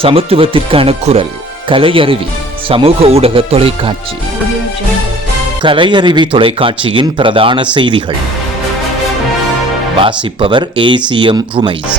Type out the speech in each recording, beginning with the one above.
சமத்துவத்திற்கான குரல் கலையருவி சமூக ஊடக தொலைக்காட்சி. கலையருவி தொலைக்காட்சியின் பிரதான செய்திகள் வாசிப்பவர் ACM ருமைஸ்.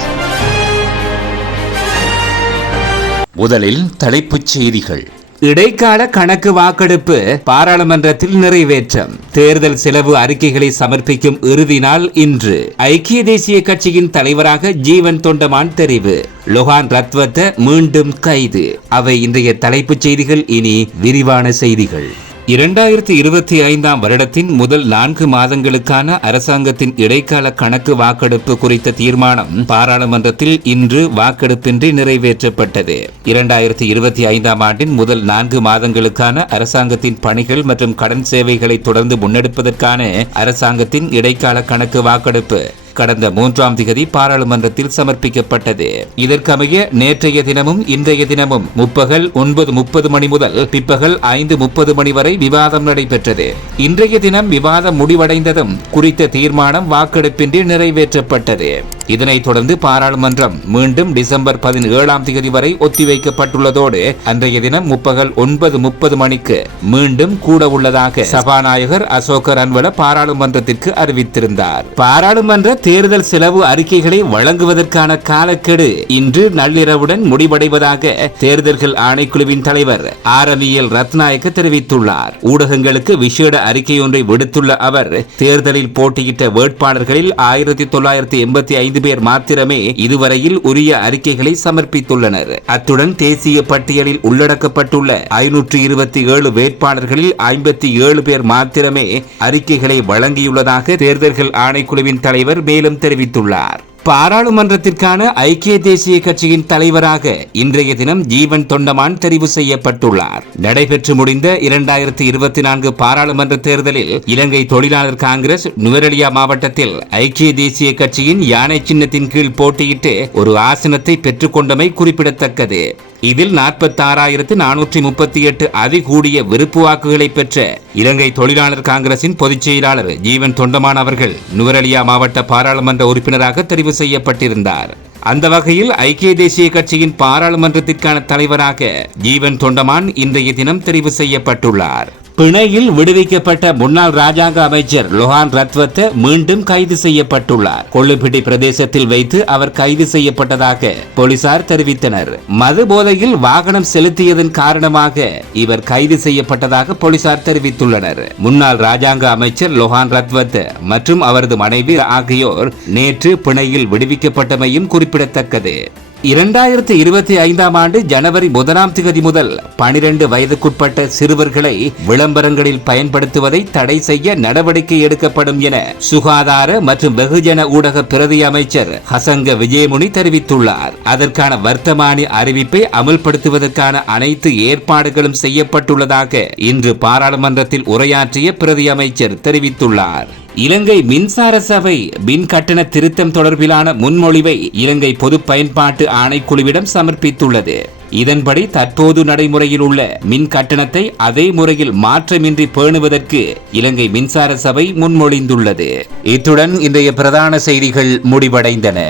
முதலில் தலைப்புச் செய்திகள். இடைக்கால கணக்கு வாக்கெடுப்பு பாராளுமன்றத்தில் நிறைவேற்றம். தேர்தல் செலவு அறிக்கைகளை சமர்ப்பிக்கும் இறுதி நாள் இன்று. ஐக்கிய தேசிய கட்சியின் தலைவராக ஜீவன் தொண்டமான் தெரிவு. லொஹான் ரத்வத்த மீண்டும் கைது. அவை இன்றைய தலைப்புச் செய்திகள். இனி விரிவான செய்திகள். 2025 வருடத்தின் முதல் 4 மாதங்களுக்கான அரசாங்கத்தின் இடைக்கால கணக்கு வாக்கெடுப்பு குறித்த தீர்மானம் பாராளுமன்றத்தில் இன்று வாக்கெடுப்பின்றி நிறைவேற்றப்பட்டது. 2025 ஆண்டின் முதல் 4 மாதங்களுக்கான அரசாங்கத்தின் பணிகள் மற்றும் கடன் சேவைகளை தொடர்ந்து முன்னெடுப்பதற்கான அரசாங்கத்தின் இடைக்கால கணக்கு வாக்கெடுப்பு கடந்த 3ஆம் தேதி பாராளுமன்றத்தில் சமர்ப்பிக்கப்பட்டது. இதற்கமைய நேற்றைய தினமும் இன்றைய தினமும் முற்பகல் 9:30 மணி முதல் பிற்பகல் 5:30 மணி வரை விவாதம் நடைபெற்றது. இன்றைய தினம் விவாதம் முடிவடைந்ததும் குறித்த தீர்மானம் வாக்கெடுப்பின்றி நிறைவேற்றப்பட்டது. இதனைத் தொடர்ந்து பாராளுமன்றம் மீண்டும் டிசம்பர் 17ஆம் தேதி வரை ஒத்திவைக்கப்பட்டுள்ளதோடு அன்றைய தினம் முற்பகல் 9:30 மணிக்கு மீண்டும் கூட உள்ளதாக சபாநாயகர் அசோக ரன்வல பாராளுமன்றத்திற்கு அறிவித்திருந்தார். பாராளுமன்ற தேர்தல் செலவு அறிக்கைகளை வழங்குவதற்கான காலக்கெடு இன்று நள்ளிரவுடன் முடிவடைவதாக தேர்தல்கள் ஆணைக்குழுவின் தலைவர் RML ரத்நாயக்க தெரிவித்துள்ளார். ஊடகங்களுக்கு விசேட அறிக்கை ஒன்றை விடுத்துள்ள அவர், தேர்தலில் போட்டியிட்ட வேட்பாளர்களில் 1985 பேர் மாத்திரமே இதுவரையில் உரிய அறிக்கைகளை சமர்ப்பித்துள்ளனர். அத்துடன் தேசிய பட்டியலில் உள்ளடக்கப்பட்டுள்ள 527 வேட்பாளர்களில் 57 பேர் மாத்திரமே அறிக்கைகளை வழங்கியுள்ளதாக தேர்தல்கள் ஆணைக்குழுவின் தலைவர் மேலும் தெரிவித்துள்ளார். பாராளுமன்றத்திற்கான ஐக்கிய தேசிய கட்சியின் தலைவராக இன்றைய தினம் ஜீவன் தொண்டமான் தெரிவு செய்யப்பட்டுள்ளார். நடைபெற்று முடிந்த 2024 பாராளுமன்ற தேர்தலில் இலங்கை தொழிலாளர் காங்கிரஸ் நுவரெலியா மாவட்டத்தில் ஐக்கிய தேசிய கட்சியின் யானை சின்னத்தின் கீழ் போட்டியிட்டு ஒரு ஆசனத்தை பெற்றுக்கொண்டமை குறிப்பிடத்தக்கது. இதில் 46,438 அதிகூடிய விருப்பு வாக்குகளை பெற்ற இலங்கை தொழிலாளர் காங்கிரசின் பொதுச் செயலாளர் ஜீவன் தொண்டமான் அவர்கள் நுவரெலியா மாவட்ட பாராளுமன்ற உறுப்பினராக தெரிவு செய்யப்பட்டிருந்தார். அந்த வகையில் ஐக்கிய தேசிய கட்சியின் பாராளுமன்றத்திற்கான தலைவராக ஜீவன் தொண்டமான் இன்றைய தினம் தெரிவு செய்யப்பட்டுள்ளார். பிணையில் விடுவிக்கப்பட்ட முன்னாள் ராஜாங்க அமைச்சர் லொஹான் ரத்வத்த மீண்டும் கைது செய்யப்பட்டுள்ளார். கொள்ளுப்பிட்டி பிரதேசத்தில் வைத்து அவர் கைது செய்யப்பட்டதாக போலீசார் தெரிவித்தனர். மது போதையில் வாகனம் செலுத்தியதன் காரணமாக இவர் கைது செய்யப்பட்டதாக போலீசார் தெரிவித்துள்ளனர். முன்னாள் ராஜாங்க அமைச்சர் லொஹான் ரத்வத்த மற்றும் அவரது மனைவி ஆகியோர் நேற்று பிணையில் விடுவிக்கப்பட்டமையும் குறிப்பிடத்தக்கது. 2025 ஆண்டு ஜனவரி 1ஆம் தேதி முதல் 12 வயதுக்குட்பட்ட சிறுவர்களை விளம்பரங்களில் பயன்படுத்துவதை தடை செய்ய நடவடிக்கை எடுக்கப்படும் என சுகாதார மற்றும் வெகுஜன ஊடக பிரதி அமைச்சர் ஹசங்க விஜயமுனி தெரிவித்துள்ளார். அதற்கான வர்த்தமானி அறிவிப்பை அமல்படுத்துவதற்கான அனைத்து ஏற்பாடுகளும் செய்யப்பட்டுள்ளதாக இன்று பாராளுமன்றத்தில் உரையாற்றிய பிரதி அமைச்சர் தெரிவித்துள்ளார். இலங்கை மின்சார சபை மின் கட்டண திருத்தம் தொடர்பிலான முன்மொழிவை இலங்கை பொது பயன்பாட்டு ஆணைக்குழுவிடம் சமர்ப்பித்துள்ளது. இதன்படி தற்போது நடைமுறையில் உள்ள மின் கட்டணத்தை அதே முறையில் மாற்றமின்றி பேணுவதற்கு இலங்கை மின்சார சபை முன்மொழிந்துள்ளது. இத்துடன் இன்றைய பிரதான செய்திகள் முடிவடைந்தன.